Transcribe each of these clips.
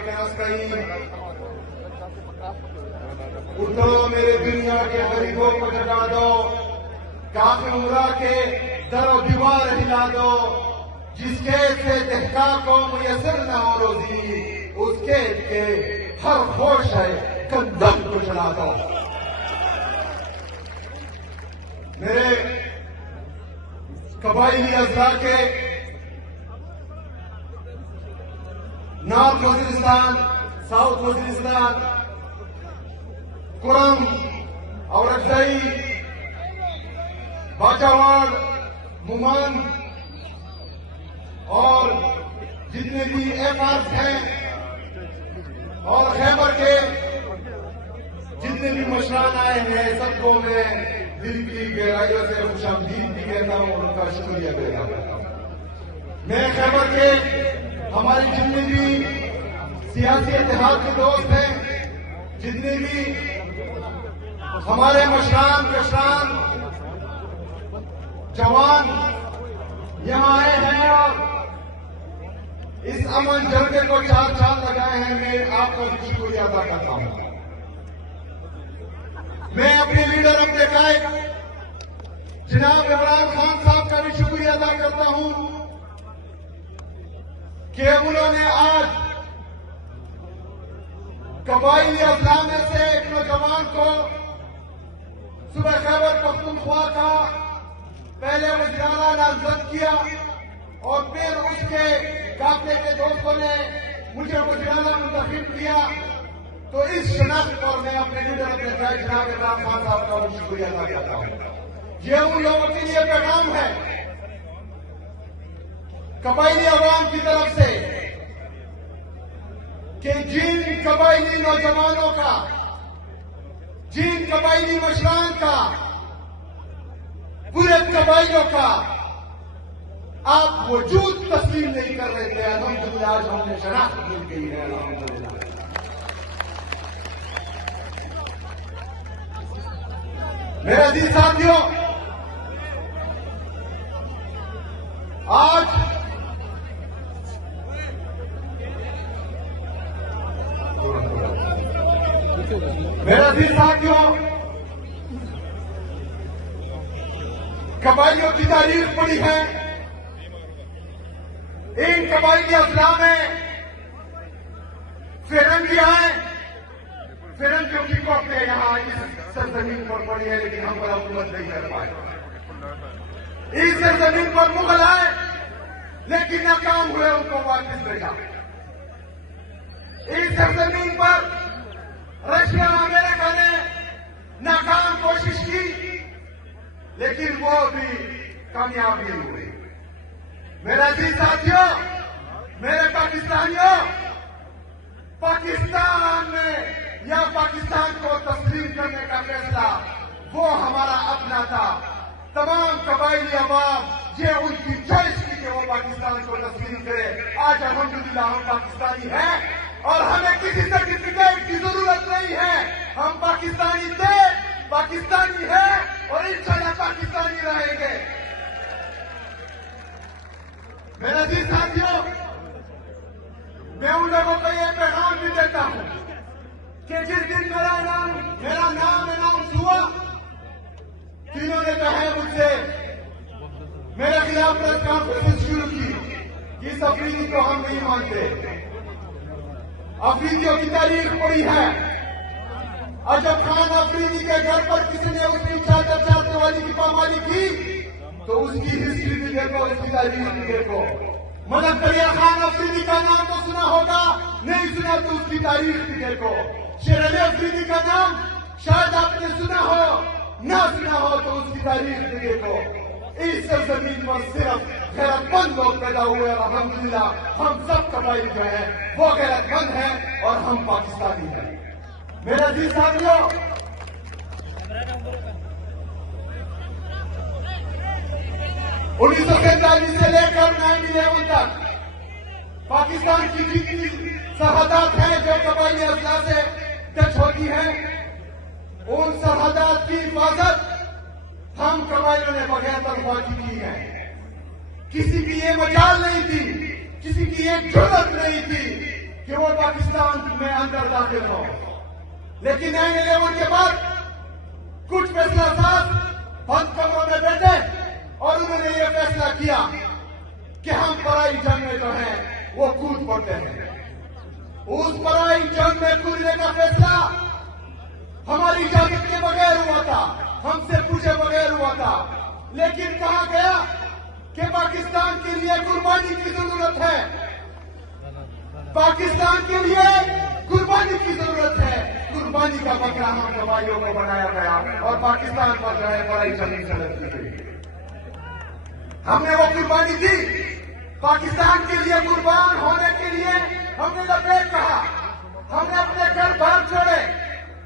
के नस्तईन। उठो मेरे दुनिया के गरीबों को जगा दो, काफिर उमरा के दरो दीवार हिला दो। जिसके से दहका को मुयसर न हो रोजी, उसके के हर होश है कंदम को चला दो। मेरे कबायली अज़ला के नॉर्थ वजीरिस्तान, साउथ वजीरिस्तान, कुरम, औरकजई, बाचावाड़, मुमान और जितने भी एफआर्स हैं और खैबर के जितने भी मशरान आए हैं, सबको मैं दिल की गहराइयों से खुशामदीद भी कहता हूं, उनका शुक्रिया अदा करता हूं। मैं खैबर के हमारे जितने भी सियासी इत्तेहाद के दोस्त हैं, जितने भी हमारे मशरान कशरान जवान यहां आए हैं और इस अमन जलके को 4 चांद लगाए हैं, मैं आपका शुक्रिया अदा करता हूं। मैं अपने लीडर अपने कायद जनाब इमरान खान साहब का भी शुक्रिया अदा करता हूं कि उन्होंने आज कबायली अज़ला में से एक नौजवान को सुबह खैबर पख्तूनख्वा का पहले वज़ीर-ए-आला नामजद किया और फिर उसके काफिले के दोस्तों ने मुझे वज़ीर-ए-आला मुंतखब किया। तो इस शनाख्त पर मैं अपने लीडर अपने जनाब इमरान खान साहब का भी शुक्रिया अदा करता हूं। ये उन लोगों के लिए पैगाम है कबायली अवाम की तरफ से कि जिन कबायली नौजवानों का, जिन कबायली मशरान का, पूरे कबायलियों का आप वजूद तस्लीम नहीं कर रहे थे, अल्हम्दुलिल्लाह आज हमने शनाख्त मिल गई है। अल्हम्दुलिल्लाह मेरे अजीज साथियों, आज मेरे अजीज साथियों, कबायलियों की तारीख पड़ी है। इन कबायली अज़ला में फिरंगी आए, फिरंगियों की कौमें यहां इस सरजमीन पर पड़ी है, लेकिन हम पर हुकूमत नहीं कर पाए। इस सरजमीन पर मुगल आए लेकिन नाकाम हुए, उनको वापस भेजा। इस सरजमीन पर रशिया अमेरिका ने नाकाम कोशिश की, लेकिन वो भी कामयाब नहीं हुए। मेरे अजीज साथियों, मेरे पाकिस्तानियों, पाकिस्तान में या पाकिस्तान को तस्लीम करने का फैसला वो हमारा अपना था। तमाम कबायली अवाम ये उनकी चॉइस थी कि वो पाकिस्तान को तस्लीम करे। आज अल्हम्दुलिल्लाह हम पाकिस्तानी हैं और हमें किसी सर्टिफिकेट की जरूरत नहीं है। हम पाकिस्तानी थे, पाकिस्तानी है और इंशाअल्लाह पाकिस्तानी रहेंगे। मेरे अजीज साथियों, मैं उन लोगों को यह पैगाम भी देता हूं कि जिस दिन मेरा नाम अनाउंस हुआ, तीनों ने कहा मुझसे, मेरे खिलाफ प्रेस कॉन्फ्रेंस शुरू की कि इस अफरीदी को हम नहीं मानते। अफरीदियों की तारीख पड़ी है। अजब खान अफरीदी के घर पर किसी ने उसकी चादर चाहते वाली की पामाली की तो उसकी हिस्ट्री भी देखो, उसकी तारीख भी देखो। मलक दरिया खान अफरीदी का नाम तो सुना होगा, नहीं सुना तो उसकी तारीख भी देखो। शेर अली अफरीदी का नाम शायद आपने सुना हो, ना सुना हो तो उसकी तारीख भी देखो। इस सरजमीन पर सिर्फ गैरतमंद लोग पैदा हुए और अल्हम्दुलिल्लाह हम सब कबाइल जो है वो गैरतमंद हैं और हम पाकिस्तानी हैं। मेरे अजीज साथियों, 1947 से लेकर 9/11 तक पाकिस्तान की जितनी सरहदात हैं जो कबायली अज़ला से टच होती हैं, उन सरहदात की हिफाजत हम कबायलियों ने बगैर तनख्वाह की है। किसी की ये मजाल नहीं थी, किसी की ये जुर्रत नहीं थी कि वो पाकिस्तान में अंदर दाखिल हो। लेकिन 9/11 के बाद कुछ फैसला साथ बंद कमरों में बैठे और उन्होंने ये फैसला किया कि हम पराई जंग में जो है वो कूद पड़ते हैं। उस पराई जंग में कूदने का फैसला हमारी इजाजत के बगैर हुआ था, हमसे पूछे बगैर हुआ था। लेकिन कहा गया कि पाकिस्तान के लिए कुर्बानी की जरूरत है, पाकिस्तान के लिए कुर्बानी की जरूरत है। कुर्बानी का बकरा हम जवाइयों को बनाया गया और पाकिस्तान पर जो है बड़ी जमीन सड़क की गई। हमने वो कुर्बानी दी। पाकिस्तान के लिए कुर्बान होने के लिए हमने लपेट कहा, हमने अपने घर बाहर छोड़े।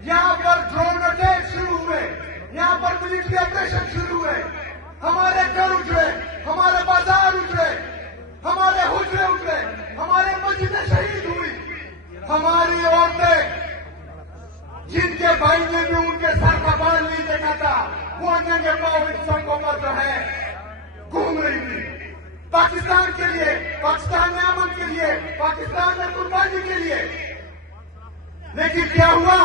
यहाँ पर ड्रोन अटैक शुरू हुए, यहाँ पर मिलिट्री ऑपरेशन शुरू हुए, हमारे घर उजड़े, हमारे बाजार उजड़े, हमारे हुजरे उजड़े, हमारे मस्जिदें शहीद हुई, हमारी औरतें जिनके भाई ने भी उनके सर का बाल नहीं देखा था वो नंगे पांव इन सड़कों पर जो है घूम रही थी। पाकिस्तान के लिए, पाकिस्तान में अमन के लिए, पाकिस्तान में कुर्बानी के लिए। लेकिन क्या हुआ?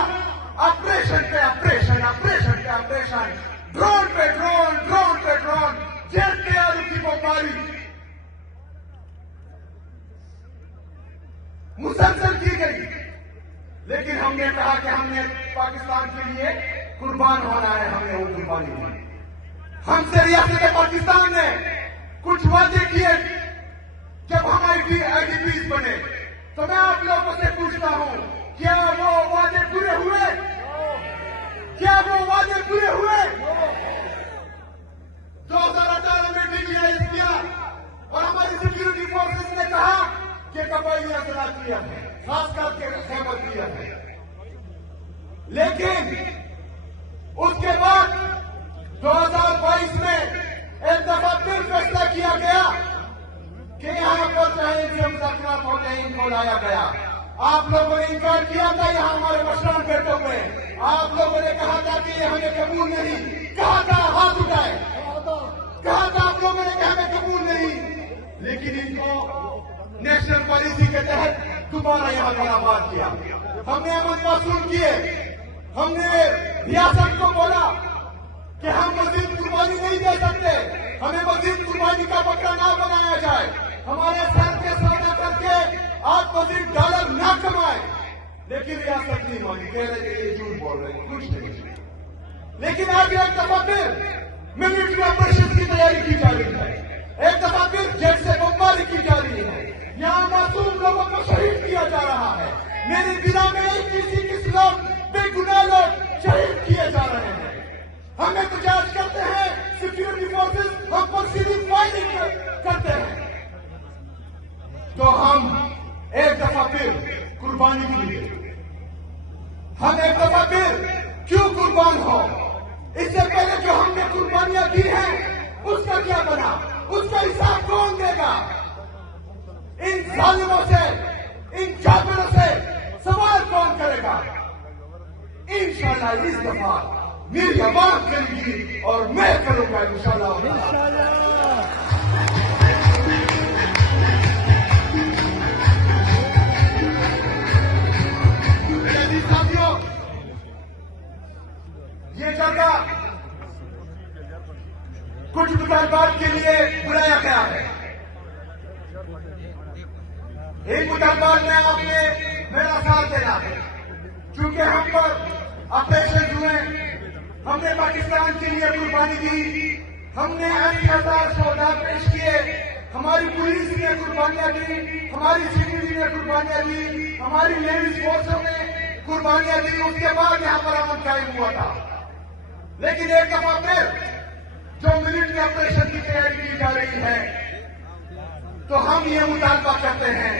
ऑपरेशन पे ऑपरेशन, ऑपरेशन पे ऑपरेशन, ड्रोन पे ड्रोन, ड्रोन पे ड्रोन, जेट के आलू की बमबारी मुसलसल की गई। लेकिन हमने कहा कि हमने पाकिस्तान के लिए कुर्बान होना है, हमने वो कुर्बानी दी। हमसे रियासत पाकिस्तान ने कुछ वादे किए जब हम आईडीपीज बने। तो मैं आप लोगों से पूछता हूं, क्या वो वादे पूरे हुए? क्या वो वादे पूरे हुए? 2018 में डीजीआईएस किया और हमारी सिक्योरिटी फोर्सेस ने कहा कि कबायलियां सजा किया है, खास करके सहमत किया है। लेकिन उसके बाद 2022 में एक दफा फिर फैसला किया गया कि यहां पर चाहे जो मुज़ाकरात होते हैं इनको लाया गया। आप लोगों ने इनकार किया था, यहां हमारे मशरान बैठे हुए हैं। आप लोगों ने कहा था कि ये हमें कबूल नहीं, कहा था, हाथ उठाए, कहा था आप लोगों ने कि हमें कबूल नहीं। लेकिन इनको नेशनल पॉलिसी के तहत दोबारा यहां पर आबाद किया। हमने अमन मासूम किए, हमने रियासत को बोला कि हम मजीद कुर्बानी नहीं दे सकते, हमें मजीद कुर्बानी का बकरा ना बनाया जाए, हमारे सर के सौदा करके आप मजीद डॉलर ना कमाए। लेकिन रियासत नहीं मानी, कह रहे थे ये झूठ बोल रहे हैं, कुछ नहीं। लेकिन आज एक दफा फिर मिलिट्री ऑपरेशन की तैयारी की जा रही है, एक दफा फिर जेट से बमबारी की जा रही है, यहाँ मासूम लोगों को शहीद किया जा रहा है। मेरी जिला में 21 लोग बेगुनाह लोग शहीद किए जा रहे हैं। हम एहतजाज करते हैं, सिक्योरिटी फोर्सेस हम पर सीधी फायरिंग करते हैं। तो हम एक दफा फिर कुर्बानी के लिए, हम एक दफा फिर क्यों कुर्बान हो? इससे पहले जो हमने कुर्बानियां दी हैं उसका क्या बना, उसका हिसाब कौन देगा? इन जालिमों से, इन जाबिरों से सवाल कौन करेगा? इंशाल्लाह इस दफा मेरी आवाज करेगी और मैं करूंगा इंशाल्लाह। साथियों, ये जगह कुछ मुतालबात के लिए बुलाया गया है। एक मुतालबात में आपने मेरा साथ देना है, क्योंकि हम पर ऑपरेशन हुए, हमने पाकिस्तान के लिए कुर्बानी दी, हमने 80,000 शोधा पेश किए, हमारी पुलिस ने कुर्बानियां दी, हमारी सिक्योरिटी ने कुर्बानियां दी, हमारी लेडीज फोर्सों ने कुर्बानियां दी। उसके बाद यहां पर अमन कायम हुआ था। लेकिन एक दफा फिर जो मिलिट्री ऑपरेशन की तैयारी की जा रही है, तो हम ये मुतालबा करते हैं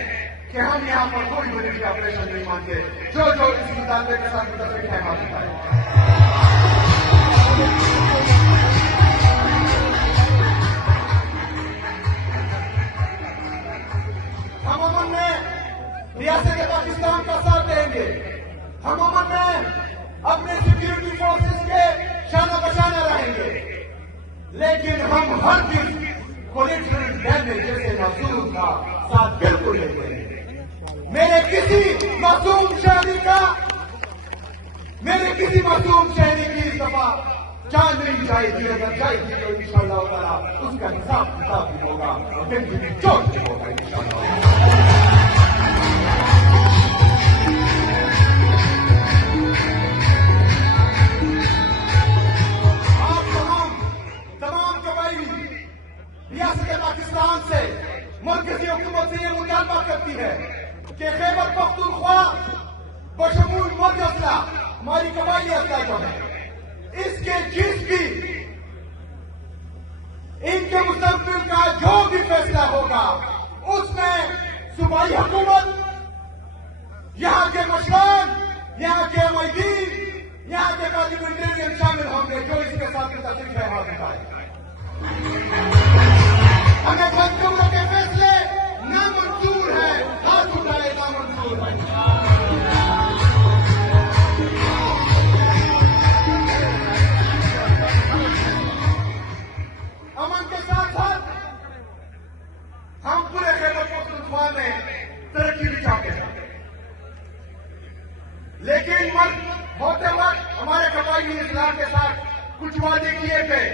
कि हम यहां पर कोई मिलिट्री ऑपरेशन नहीं मानते। जो जो इस मुतालबे के साथ मुतफिक है मानता है। हम अमन में रियासत पाकिस्तान का साथ देंगे, हम अमन में अपने सिक्योरिटी फोर्सेस के शाना बशाना रहेंगे। लेकिन हम हर चीज कोलेटरल डैमेज जैसे महसूस का साथ बिल्कुल नहीं देंगे। मेरे किसी मासूम शहरी का, मेरे किसी मासूम शहरी की इस दफा जान नहीं जाएगी। अगर जाएगी तो इंशाअल्लाह ताला उसका हिसाब किताब भी होगा और जिंदगी चौक भी होगा इंशाअल्लाह। रियासत पाकिस्तान से मरकजी हुकूमत से यह मुतालबा करती है कि खैबर पख्तूनख्वा बशमूल मर्द असला, हमारी कबायली असला जो है, इसके जिस भी इनके मुस्तकबिल का जो भी फैसला होगा उसमें सूबाई हुकूमत, यहाँ के मशरान, यहाँ के मुइदीन, यहाँ के पार्लियामेंटेरियन शामिल होंगे जो इसके साथ मुताबिक है। हमें मंजूर के फैसले नामंजूर है, हाथ उठाए नामंजूर है। अमन के साथ साथ हम पूरे खैबर पख्तूनख्वा में तरक्की भी चाहते हैं, लेकिन होते वक्त हमारे कबायली इस्लाम के साथ कुछ वादे किए गए।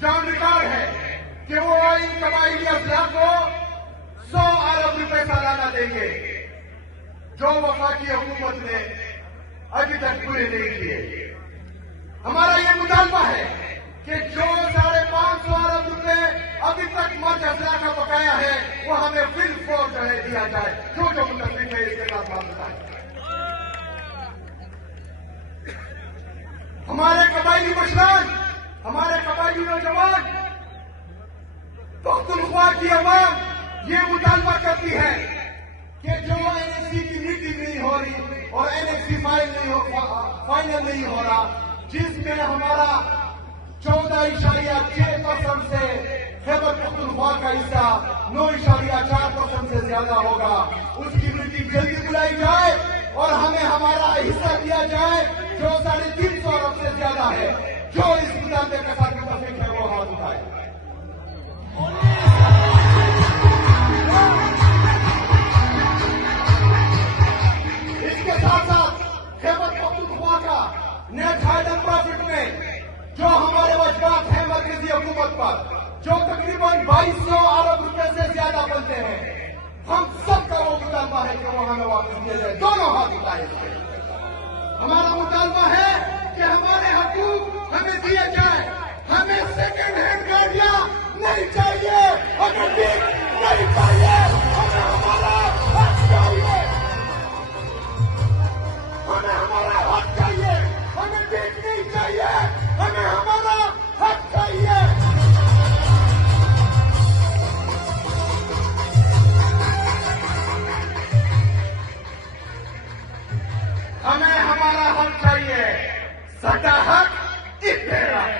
जान रिकॉर्ड है कि वो इन कबायली अफराद को 100 अरब रुपए सालाना देंगे, जो वफाकी हुकूमत ने अभी तक पूरे नहीं किए। हमारा ये मुतालबा है कि जो 550 अरब रुपए अभी तक मर्ज असला का बकाया है वो हमें फिर फोर जो है दिया जाए, जो मुतल्लिक है इसके साथ बात बताएं। हमारे कबायली मशरान, हमारे कबायली नौजवान, पख्तूनख्वा की अवाम ये मुतालबा करती है कि जो एनएक्सी की मीटिंग नहीं हो रही और एनएक्सी फाइनल नहीं हो रहा, जिसमें हमारा 14.6% से खैबर पख्तूनख्वा का हिस्सा 9.4% से ज्यादा होगा, उसकी मीटिंग जल्दी बुलाई जाए और हमें हमारा हिस्सा दिया जाए जो 350 अरब से ज्यादा है। जो इस मुतालबे के साथ मुतफिक है वो हाथ उठाए। इसके साथ साथ खैबर पख्तूनख्वा का नेट हाइडन प्रॉफिट में जो हमारे वजबात हैं मरकजी हुकूमत पर, जो तकरीबन 2200 अरब रुपए से ज्यादा बनते हैं, हम सबका वो मुतालबा है कि वो हमें वापस दिया जाए। दोनों हाथ उठाए। हमारा मुतालबा है कि हमारे हकूक हमें दिए जाए। हमें सेकेंड हैंड गाड़ियां नहीं चाहिए, हमें नहीं चाहिए, हमें हमारा हक चाहिए, हमें हमारा हक चाहिए, हमें बीच नहीं चाहिए, हमें हमारा हक चाहिए। हमें हमारा हक चाहिए। सदा हक इत्तेफाक,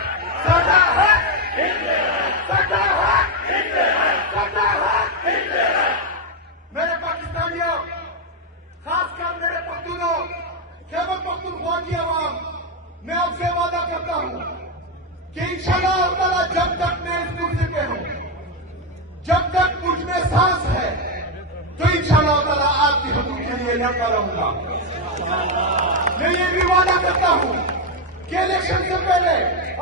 सदा हक इत्तेफाक, सदा हक इत्तेफाक, सदा हक इत्तेफाक। मेरे पाकिस्तानियों, खासकर मेरे पख्तूनों, खैबर पख्तूनख्वा की आवाम, मैं आपसे वादा करता हूं कि इंशाअल्लाह ताला जब तक मैं इस कुर्सी पे हूं, जब तक मुझ में सांस है, तो इंशाअल्लाह ताला आपकी हुकूक के लिए लड़ता रहूंगा। मैं ये भी वादा करता हूं कि इलेक्शन से पहले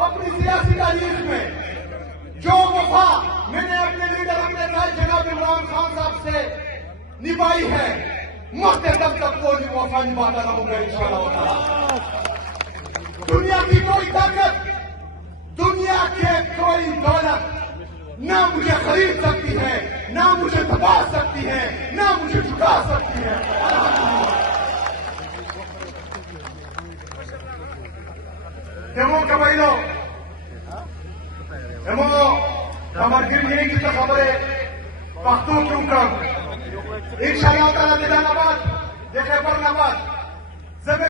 अपनी सियासी तारीख में जो वफा मैंने अपने लीडर अपने कायद जनाब इमरान खान साहब से निभाई है, मरते दम तक वो वफा निभाता रहूंगा इंशाअल्लाह ताला। दुनिया की कोई ताकत, दुनिया के कोई दौलत ना मुझे खरीद सकती है, ना मुझे दबा सकती है, ना मुझे झुका सकती है। एमो कबाइलो एमो हमारे दिल यही की खबरें पख्तून क्यों कम इंशाअल्लाह ताला निदानाबाद देखे बरनाबाद